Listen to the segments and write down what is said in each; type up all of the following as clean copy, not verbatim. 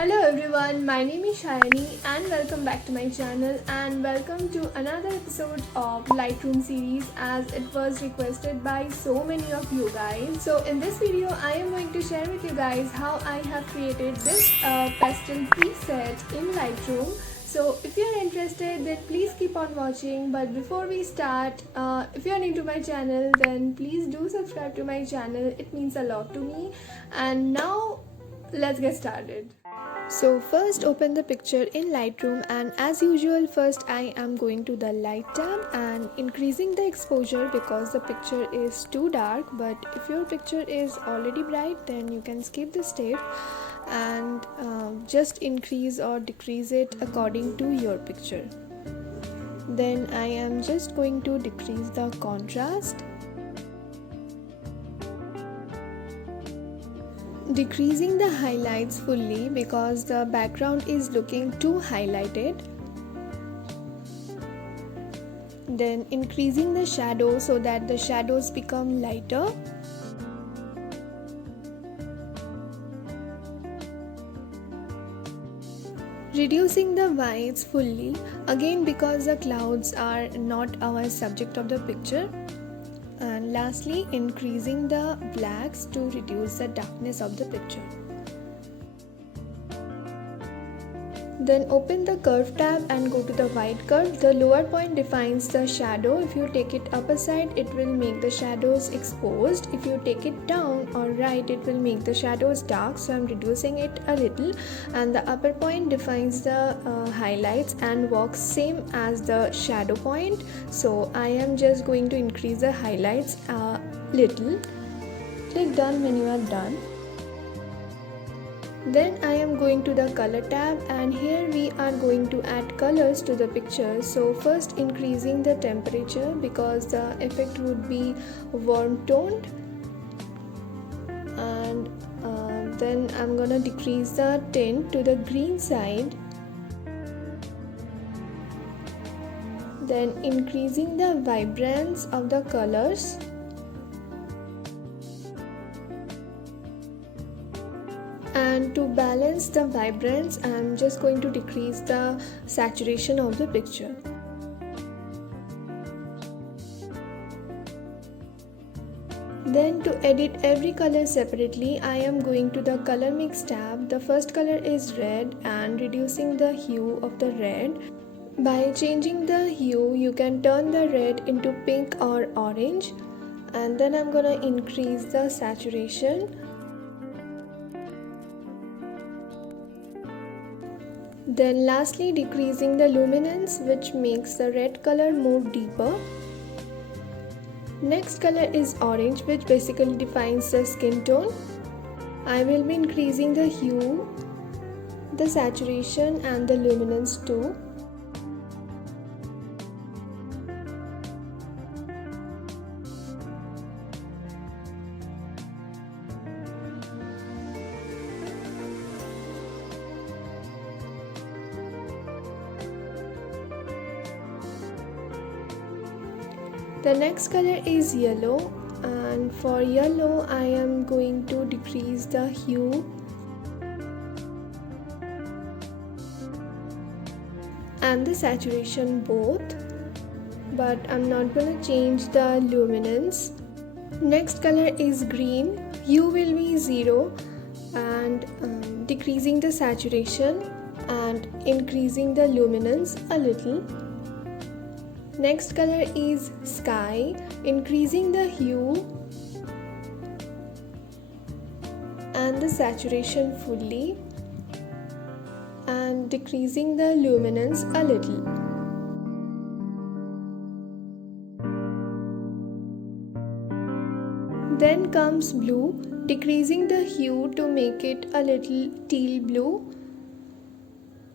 Hello everyone, my name is Sayani and welcome back to my channel and welcome to another episode of Lightoom series as it was requested by so many of you guys. So in this video, I am going to share with you guys how I have created this pastel preset in Lightroom. So if you're interested then please keep on watching, but before we start, if you're new to my channel then please do subscribe to my channel, it means a lot to me. And now let's get started. So first open the picture in Lightroom, and as usual first I am going to the light tab and increasing the exposure because the picture is too dark, but if your picture is already bright then you can skip this step and just increase or decrease it according to your picture. Then I am just going to decrease the contrast, decreasing the highlights fully because the background is looking too highlighted. Then increasing the shadow so that the shadows become lighter. Reducing the whites fully, again because the clouds are not our subject of the picture. And lastly, increasing the blacks to reduce the darkness of the picture. Then open the curve tab and go to the white curve. The lower point defines the shadow. If you take it up a side, it will make the shadows exposed. If you take it down or right, it will make the shadows dark. So I'm reducing it a little. And the upper point defines the highlights and works same as the shadow point. So I am just going to increase the highlights a little. Click done when you are done. Then I am going to the color tab, and here we are going to add colors to the picture. So first increasing the temperature because the effect would be warm toned, and then I'm gonna decrease the tint to the green side. Then increasing the vibrance of the colors. And to balance the vibrance, I'm just going to decrease the saturation of the picture. Then to edit every color separately, I am going to the color mix tab. The first color is red and reducing the hue of the red. By changing the hue, you can turn the red into pink or orange. And then I'm gonna increase the saturation. Then lastly decreasing the luminance, which makes the red color move deeper. Next color is orange, which basically defines the skin tone. I will be increasing the hue, the saturation and the luminance too. The next color is yellow, and for yellow I am going to decrease the hue and the saturation both, but I'm not gonna change the luminance. Next color is green. Hue will be 0 and decreasing the saturation and increasing the luminance a little. Next color is sky, increasing the hue and the saturation fully and decreasing the luminance a little. Then comes blue, decreasing the hue to make it a little teal blue,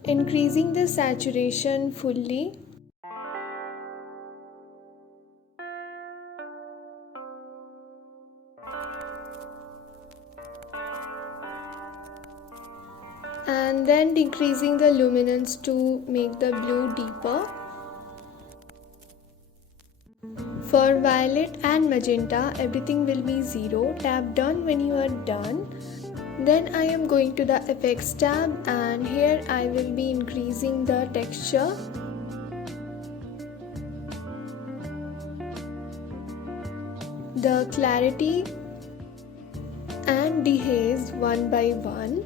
increasing the saturation fully. And then decreasing the luminance to make the blue deeper. For violet and magenta, everything will be 0. Tap done when you are done. Then I am going to the effects tab, and here I will be increasing the texture. The clarity and dehaze one by one.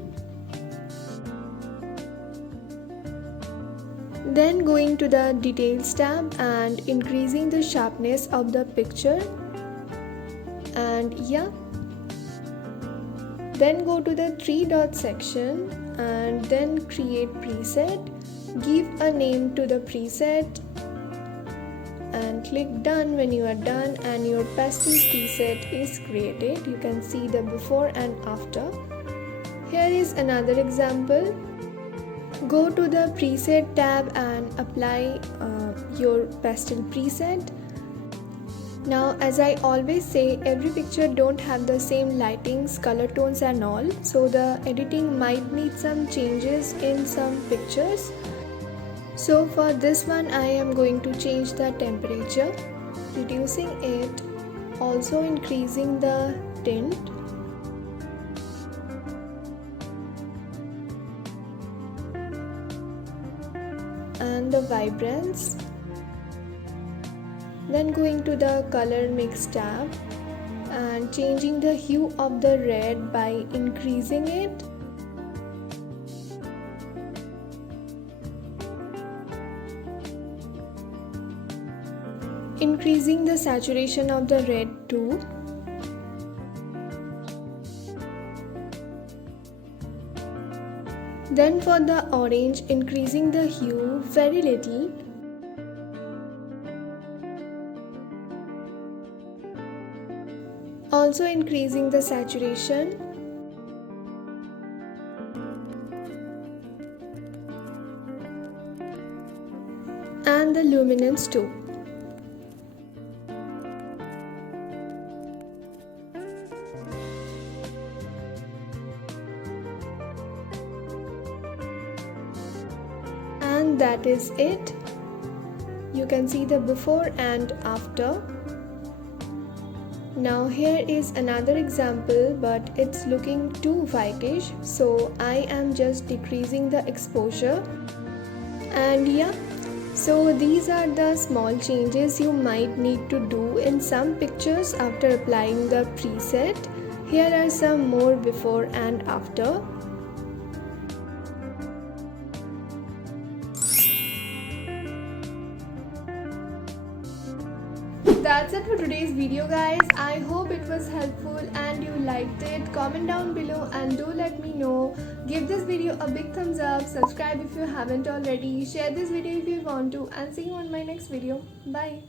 Then going to the details tab and increasing the sharpness of the picture. And yeah. Then go to the three dot section and then create preset. Give a name to the preset and click done when you are done, and your pastel preset is created. You can see the before and after. Here is another example. Go to the preset tab and apply your pastel preset. Now, as I always say, every picture don't have the same lightings, color tones and all, so the editing might need some changes in some pictures. So for this one I am going to change the temperature, reducing it, also increasing the tint, and the vibrance. Then going to the color mix tab and changing the hue of the red by increasing it. Increasing the saturation of the red too. Then for the orange, increasing the hue very little. Also increasing the saturation. And the luminance too. And that is it. You can see the before and after. Now here is another example, but it's looking too whitish, so I am just decreasing the exposure. And yeah, so these are the small changes you might need to do in some pictures after applying the preset. Here are some more before and after. That's it for today's video, guys. I hope it was helpful and you liked it. Comment down below and do let me know. Give this video a big thumbs up, subscribe if you haven't already, share this video if you want to, and see you on my next video. Bye.